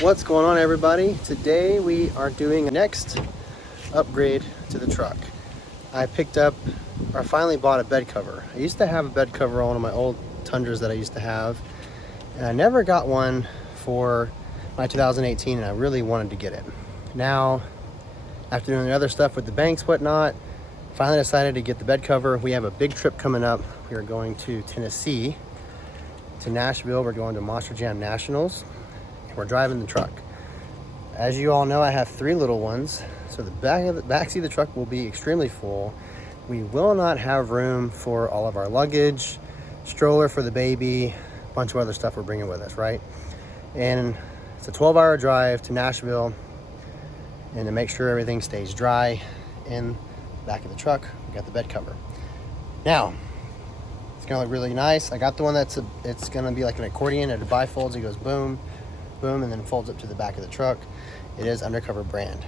What's going on, everybody? Today we are doing a next upgrade to the truck. I finally bought a bed cover. I used to have a bed cover on one of my old Tundras that I used to have, and I never got one for my 2018, and I really wanted to get it. Now, after doing the other stuff with the banks, whatnot, finally decided to get the bed cover. We have a big trip coming up. We are going to Tennessee, to Nashville. We're going to Monster Jam Nationals. We're driving the truck. As you all know, I have 3 little ones, so the back seat of the truck will be extremely full. We will not have room for all of our luggage, stroller for the baby, a bunch of other stuff we're bringing with us, right? And it's a 12-hour drive to Nashville, and to make sure everything stays dry in the back of the truck, we got the bed cover. Now, it's gonna look really nice. I got the one it's gonna be like an accordion. It bifolds, it goes boom, boom, and then folds up to the back of the truck. It is Undercover brand.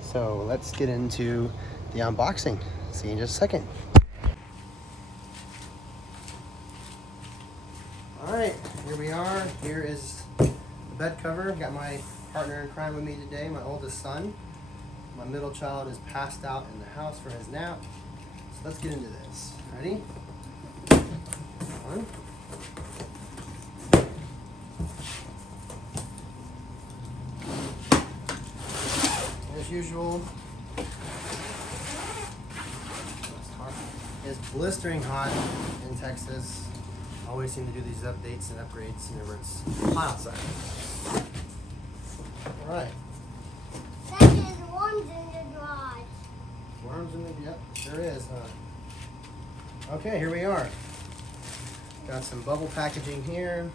So let's get into the unboxing. See you in just a second. All right, here we are. Here is the bed cover. Got my partner in crime with me today, my oldest son. My middle child is passed out in the house for his nap. So let's get into this. Ready? One. As usual, it's blistering hot in Texas. Always seem to do these updates and upgrades whenever it's hot outside. All right. That is worms in the garage. Worms in the, yep, sure is, huh? Okay, here we are. Got some bubble packaging here.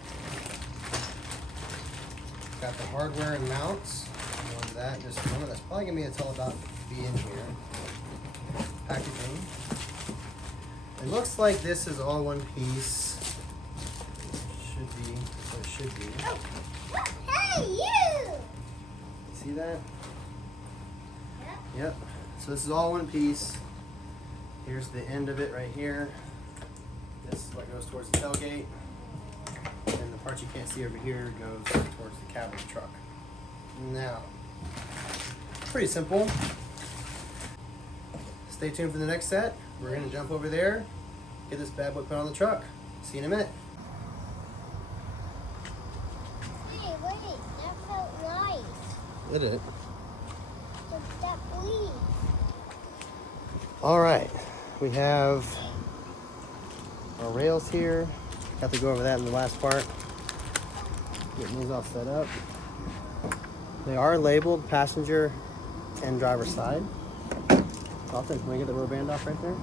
Got the hardware and mounts. That just remember, that's probably gonna be it's all about be in here. Packaging. It looks like this is all one piece. Should be what it should be. Oh. Hey, you! See that? Yep. Yep. So this is all one piece. Here's the end of it right here. This is what goes towards the tailgate. And the part you can't see over here goes towards the cab of the truck. Now, pretty simple. Stay tuned for the next set. We're gonna jump over there, get this bad boy put on the truck. See you in a minute. Hey, wait, that felt nice. Did it? But that bleeds. All right, we have our rails here. Have to go over that in the last part. Getting these all set up. They are labeled passenger and driver side. Dalton, can we get the rubber band off right there?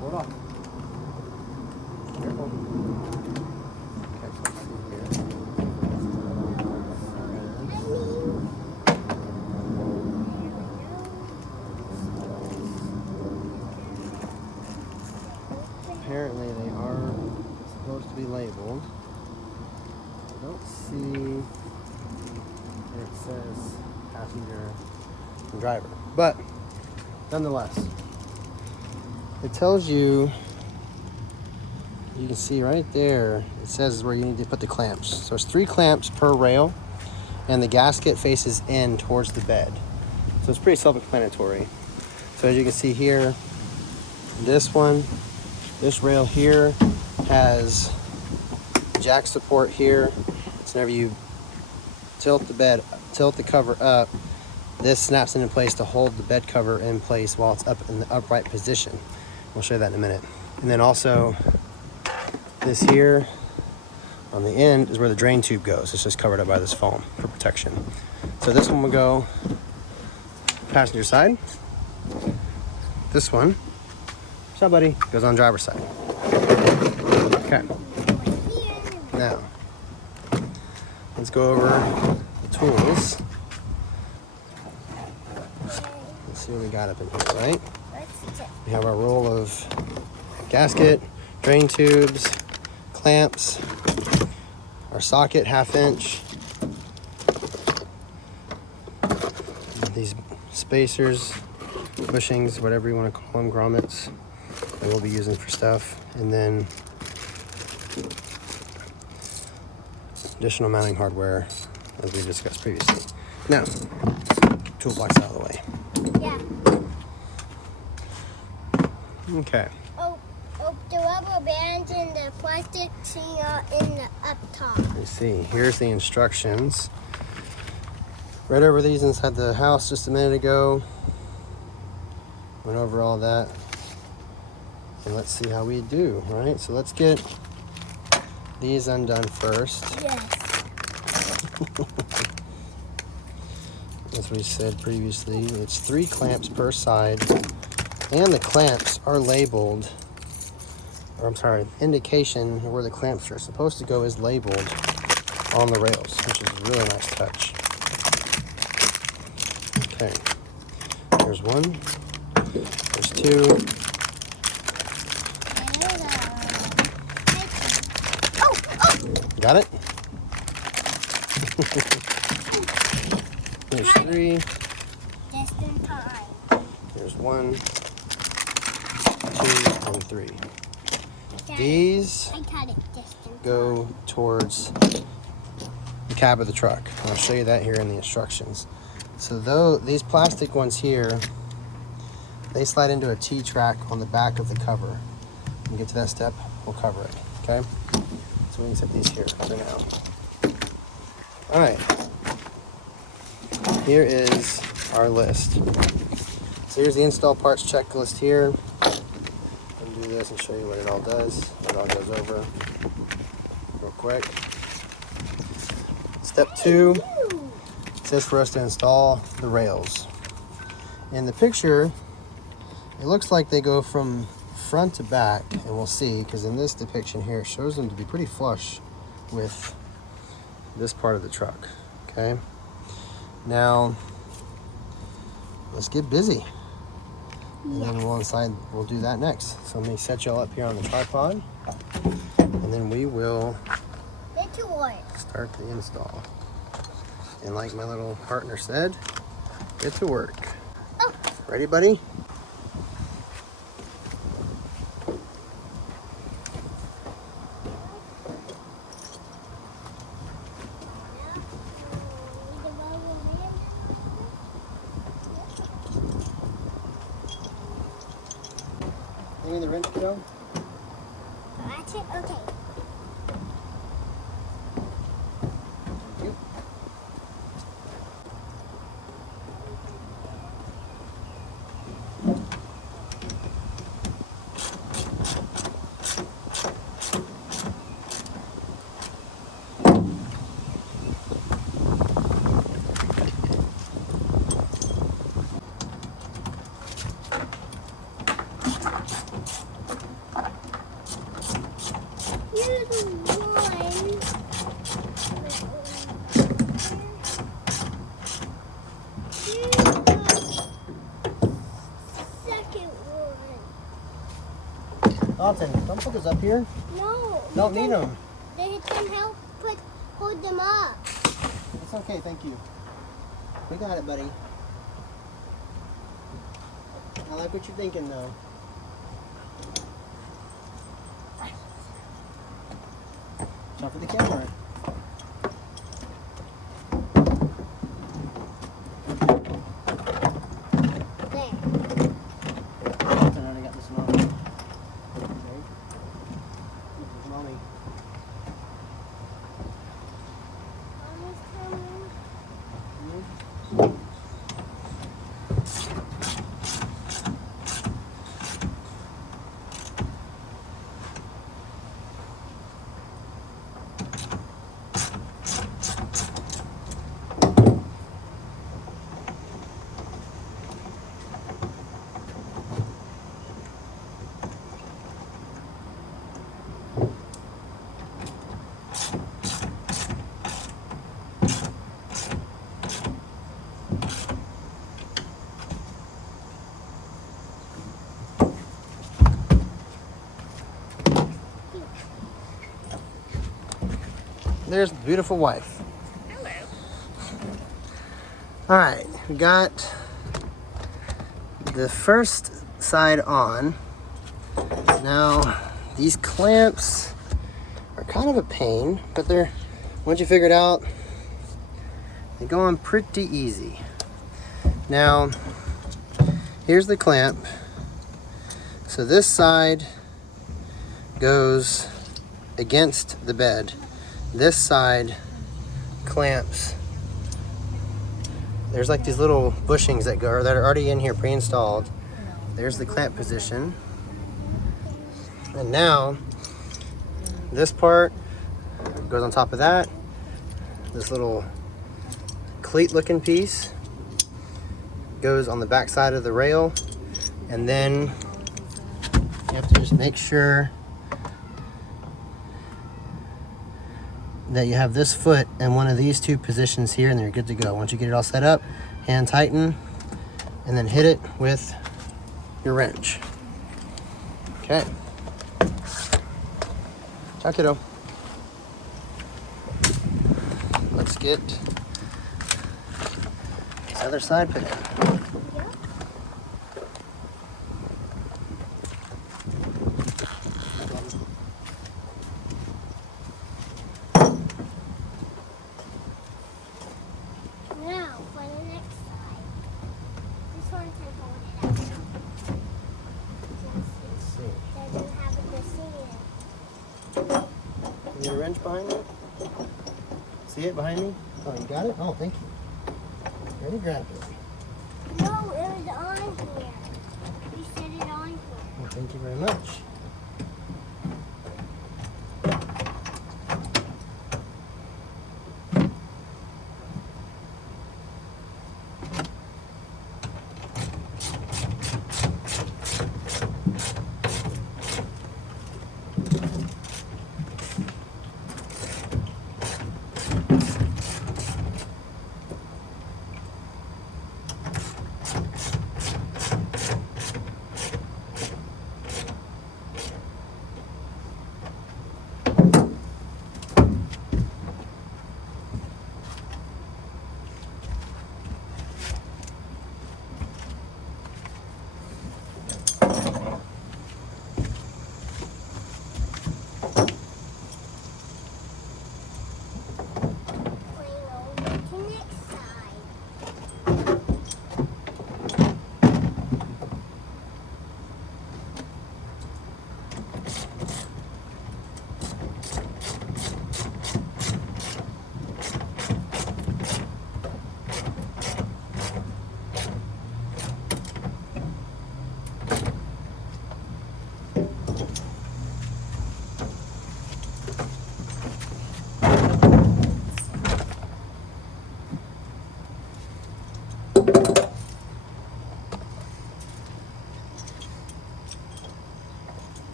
Hold on. Careful. Okay, so let's see here. Apparently they are supposed to be labeled. I don't see where it says passenger and driver, but nonetheless, it tells you, you can see right there, it says where you need to put the clamps. So it's 3 clamps per rail, and the gasket faces in towards the bed. So it's pretty self-explanatory. So as you can see here, this rail here has jack support here. So whenever you tilt the cover up, this snaps into place to hold the bed cover in place while it's up in the upright position. We'll show you that in a minute. And then also this here on the end is where the drain tube goes. It's just covered up by this foam for protection. So this one will go passenger side. This one, what's up, buddy? Goes on driver's side. Okay. Now, let's go over the tools. Let's see what we got up in here, right? We have our roll of gasket, drain tubes, clamps, our socket 1/2 inch, these spacers, bushings, whatever you want to call them, grommets that we'll be using for stuff, and then additional mounting hardware as we discussed previously. Now, toolbox out of the way. Yeah. Okay. Oh, the rubber bands and the plastic thing are in the up top. Let's see. Here's the instructions. Read over these inside the house just a minute ago. Went over all that. And let's see how we do, right? So let's get these undone first. Yes. As we said previously, it's 3 clamps per side. And the clamps are labeled, or I'm sorry, indication where the clamps are supposed to go is labeled on the rails, which is a really nice touch. Okay, there's 1, there's 2. Got it? There's 3. Just in time. There's 1, 2, and 3. These I got it just in time. go towards the cab of the truck. I'll show you that here in the instructions. So though these plastic ones here, they slide into a T-track on the back of the cover. When we get to that step, we'll cover it, okay? So we can set these here for now. All right, here is our list. So here's the install parts checklist here. I'll do this and show you what it all does, what it all goes over real quick. Step 2, it says for us to install the rails. In the picture, it looks like they go from front to back, and we'll see, because in this depiction here, it shows them to be pretty flush with this part of the truck, okay? Now, let's get busy. And then we'll do that next. So let me set y'all up here on the tripod, and then we will start the install. And like my little partner said, get to work. Oh. Ready, buddy? Any the wrench, kiddo? That's it? Okay. Thank you. Dalton, don't put those up here. No. Don't need them. They can help hold them up. It's okay, thank you. We got it, buddy. I like what you're thinking, though. Jump for the camera. There. Dalton already got this one on. Okay. This is Mommy. Almost coming. There's the beautiful wife. Hello. All right, we got the first side on. Now, these clamps are kind of a pain, but they're once you figure it out, they go on pretty easy. Now, here's the clamp. So this side goes against the bed. This side clamps. There's like these little bushings that are already in here pre-installed. There's the clamp position. And now this part goes on top of that. This little cleat looking piece goes on the back side of the rail, and then you have to just make sure that you have this foot in one of these two positions here, and then you're good to go. Once you get it all set up, hand tighten and then hit it with your wrench. Okay. Ciao, kiddo. Let's get this other side put in. Now, for the next side. This one can hold it out. Let's see. Doesn't have the seam. Is there a wrench behind me? See it behind me? Oh, you got it? Oh, thank you. Ready? Grab it. No, it was on here. You set it on here. Well, thank you very much.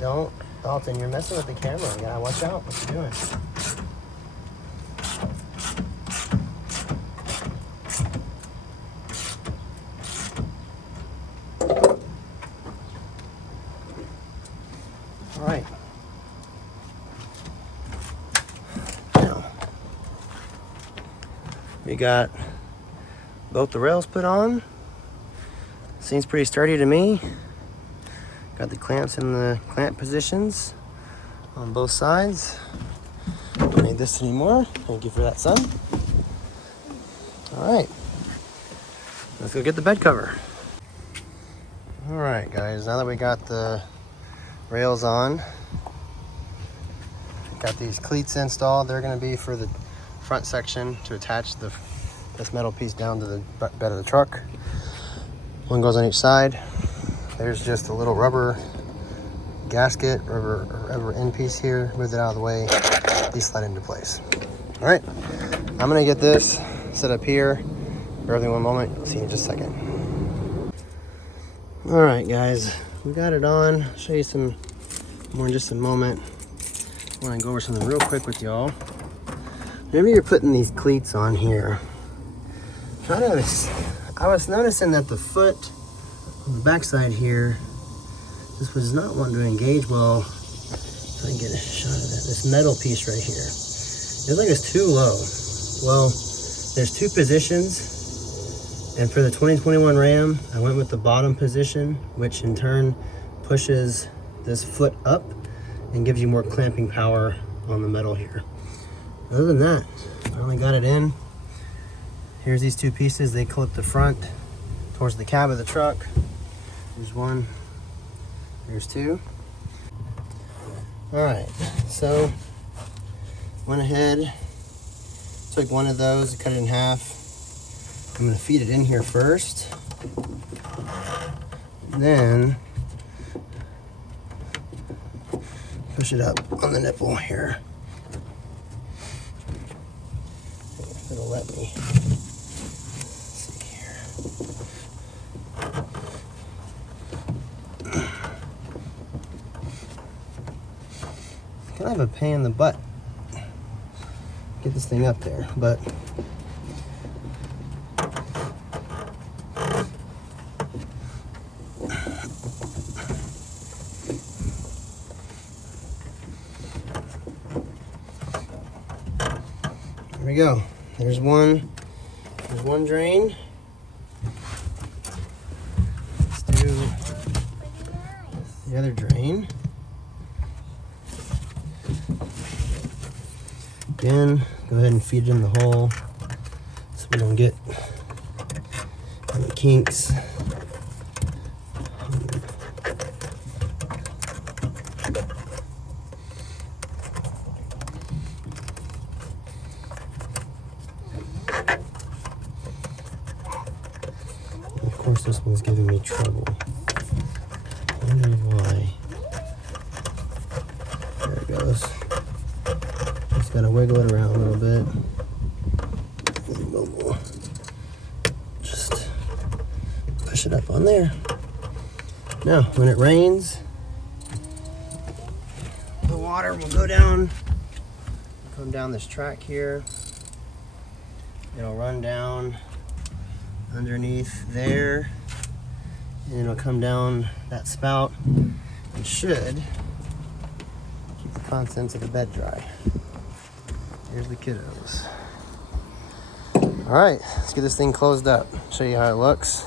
Don't, Dalton, you're messing with the camera. You gotta watch out what you're doing. All right. Now, we got both the rails put on. Seems pretty sturdy to me. Got the clamps in the clamp positions on both sides. Don't need this anymore. Thank you for that, son. All right, let's go get the bed cover. All right, guys, now that we got the rails on, got these cleats installed. They're gonna be for the front section to attach this metal piece down to the bed of the truck. One goes on each side. There's just a little rubber gasket, rubber end piece here. Move it out of the way. These slide into place. All right, I'm gonna get this set up here. Bear with me one moment. I'll see you in just a second. All right, guys, we got it on. I'll show you some more in just a moment. I want to go over something real quick with y'all. Whenever you're putting these cleats on here, I was noticing that the foot on the backside here just was not wanting to engage well. So I can get a shot of that. This metal piece right here. It looks like it's too low. Well, there's two positions, and for the 2021 Ram, I went with the bottom position, which in turn pushes this foot up and gives you more clamping power on the metal here. Other than that, I only got it in. Here's these two pieces. They clip the front towards the cab of the truck. There's one, there's two. All right, so went ahead, took one of those, cut it in half. I'm gonna feed it in here first. Then push it up on the nipple here. It'll let me. Let's see here. Kind of a pain in the butt. Get this thing up there, but there we go. There's one drain. Let's do the other drain. Again, go ahead and feed it in the hole so we don't get any kinks. Of course, this one's giving me trouble. I wonder why. There it goes. Just gotta wiggle it around a little bit. And we'll just push it up on there. Now, when it rains, the water will go down, come down this track here. It'll run down underneath there, and it'll come down that spout and should keep the contents of the bed dry. Here's the kiddos. All right, let's get this thing closed up. Show you how it looks.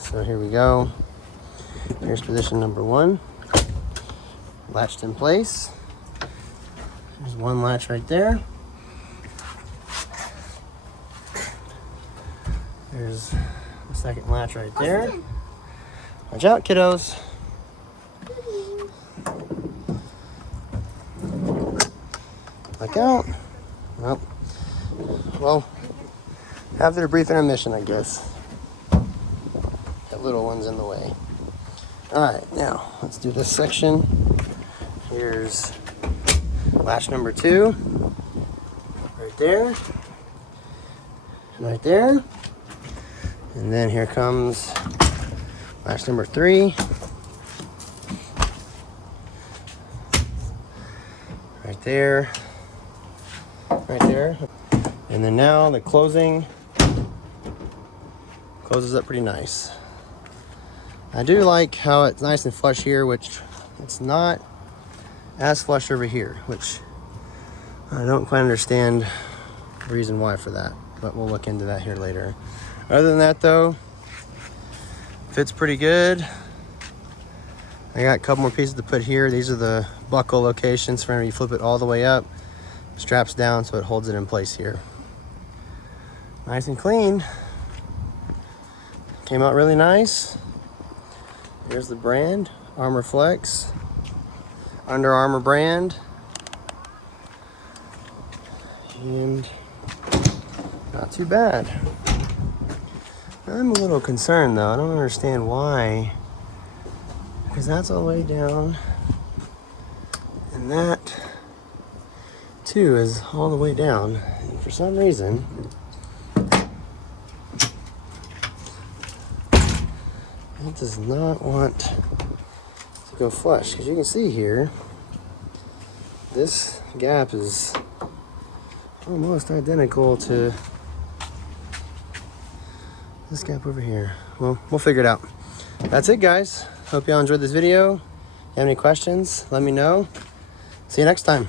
So here we go. Here's position number one. Latched in place. There's one latch right there. There's the second latch right there. Watch out, kiddos. Look out. Well, have their brief intermission, I guess. That little one's in the way. All right, now let's do this section. Here's latch number two. Right there. Right there. And then here comes latch number three. Right there. Right there. And then now the closing closes up pretty nice. I do like how it's nice and flush here, which it's not as flush over here, which I don't quite understand the reason why for that, but we'll look into that here later. Other than that though, fits pretty good. I got a couple more pieces to put here. These are the buckle locations for when you flip it all the way up. Straps down so it holds it in place here. Nice and clean. Came out really nice. Here's the brand, ArmorFlex. Under Armour brand. And not too bad. I'm a little concerned though. I don't understand why. Because that's all the way down. And that too is all the way down. And for some reason, it does not want to go flush. Because you can see here, this gap is almost identical to this gap over here. Well, we'll figure it out. That's it, guys. Hope y'all enjoyed this video. If you have any questions, let me know. See you next time.